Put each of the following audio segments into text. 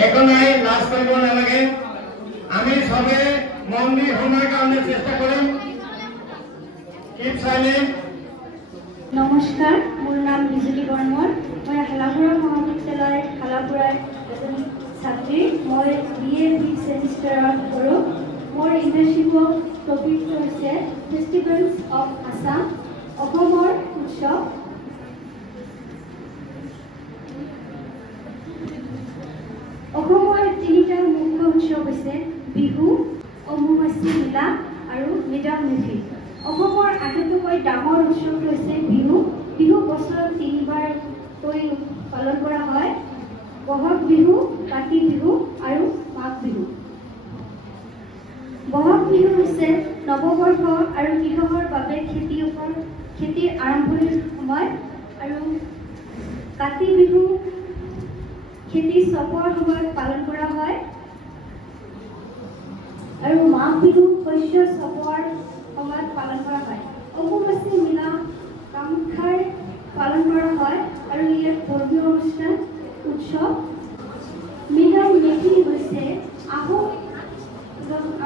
একো নাই, লাজ কৰিব নালাগে। আমি সবে মন দি শুনাৰ কাৰণে চেষ্টা কৰিম। Keep silent. নমস্কাৰ, মোৰ নাম বিজুলী বৰ্মন। মই হালাপুৰা মহাবিদ্যালয়ৰ হালাপুৰাৰ এজন ছাত্ৰী। মই BA ফিফ্থ ছেমিষ্টাৰত কৰোঁ। মোৰ ইণ্টাৰ্ণশ্বিপৰ টপিকটো হৈছে ফেষ্টিভেলছ অফ আছাম, অসমৰ উৎসৱ। অসমৰ তিনিটা মুখ্য উৎসৱ হৈছে বিহু, অম্বুবাচী মেলা আৰু মৃদং মেফি। অসমৰ আটাইতকৈ ডাঙৰ উৎসৱটো হৈছে বিহু। বিহু বছৰত 3বাৰকৈ পালন কৰা হয়: বহাগ বিহু, কাতি বিহু আৰু মাঘ বিহু। বহাগ বিহু হৈছে নৱবৰ্ষ আৰু কৃষকৰ বাবে খেতিৰ আৰম্ভণিৰ সময়, আৰু কাতি বিহু খেতি চপোৱাৰ সময়ত পালন কৰা হয়, আৰু মাঘ বিহু শস্য চপোৱাৰ সময়ত পালন কৰা হয়। অম্বুবাচী মেলা কামাখ্যাৰ পালন কৰা হয় আৰু ইয়াত ধৰ্মীয় অনুষ্ঠান উৎসৱ। মৃদং মেফি হৈছে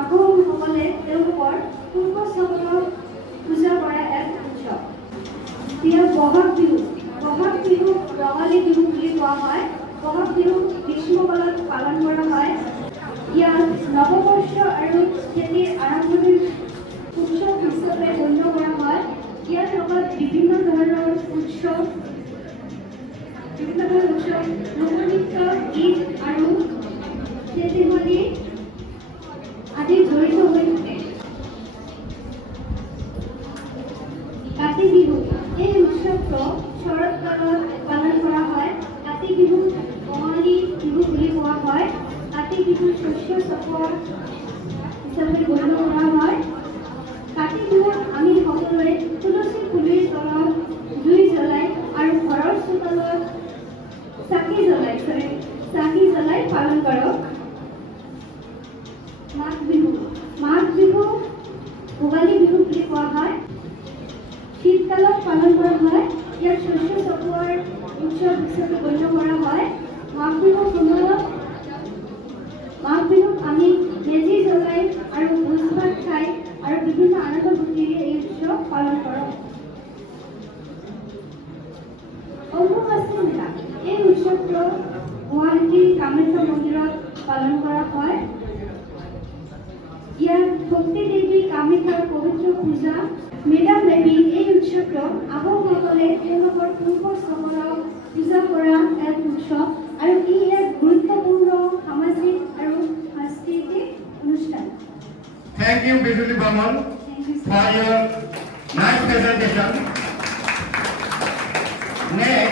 আহোমসকলে তেওঁলোকৰ পূৰ্বজসকলক পূজা কৰা এক উৎসৱ। বহাগ বিহু ৰঙালী বিহু বুলি কোৱা হয়। বহাগ বিহু গ্ৰীষ্মকালত পালন কৰা হয়। ইয়াক নৱবৰ্ষ আৰু খেতিৰ আৰম্ভণিৰ উৎসৱ হিচাপে গণ্য কৰা হয়। ইয়াৰ লগত বিভিন্ন ধৰণৰ উৎসৱ, লোকনৃত্য, গীত আৰু খেতি-বাতি আদি জড়িত হৈ থাকে। কাতি বিহু এই উৎসৱটো শৰৎকালত পালন কৰা হয়। কাতি বিহু কঙালী বিহু বুলি কোৱা হয়। কাতি বিহু শস্য চপোৱা হিচাপে গণ্য কৰা হয়। কাতি বিহুত আমি সকলোৱে তুলসী পুলিৰ তলত জুই জ্বলাই আৰু ঘৰৰ চোতালত চাকি জ্বলাই পালন কৰোঁ। মাঘ বিহু ভোগালী বিহু বুলি কোৱা হয়। শীতকালত পালন কৰা হয়। ইয়াক শস্য চপোৱাৰ উৎসৱ হিচাপে গণ্য কৰা হয়। মাঘ বিহুত আমি মেজি জ্বলাই আৰু ভোজ ভাত খাই আৰু বিভিন্ন আনন্দ ফূৰ্তিৰে এই উৎসৱ পালন কৰোঁ। অম্বুবাচী মেলা এই উৎসৱটো গুৱাহাটীৰ কামাখ্যা মন্দিৰত পালন কৰা হয়। ইয়াত শক্তি দেৱী কামাখ্যাৰ পবিত্ৰ পূজা। মৃদং মেফি এই উৎসৱটো আহোমসকলে তেওঁলোকৰ পূৰ্বজসকলক পূজা কৰা এক উৎসৱ, আৰু ই এক গুৰুত্বপূৰ্ণ সামাজিক আৰু সাংস্কৃতিক অনুষ্ঠান। Thank you, Bijuli Burman, for your nice presentation. Next,